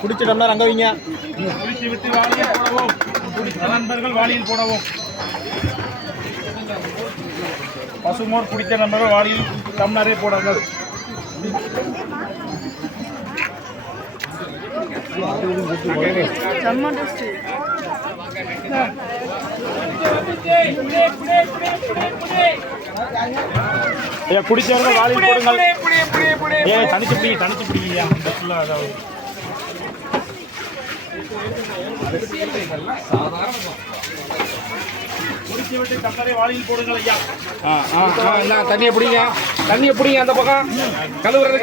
குடிச்ச டம்ளர் அங்க வைங்க விட்டு வாளியில் போடவும். நண்பர்கள் வாளியில் போடவும். பசுமோர் குடித்த நண்பர்கள் வாளியில் டம்ளரே போடுங்கள் ஐயா குடிச்சவங்க வாளியில் போடுங்கள் ஏ தனிச்சு பிடி தனிச்சு பிடிங்கய்யா அந்த ஃபுல்லா அதாவது விட்டு போடுங்கள் ஐயா ஆ ஆ என்ன தண்ணியை பிடிங்க. தண்ணியை பிடிங்க அந்த பக்கம். கழுவுறது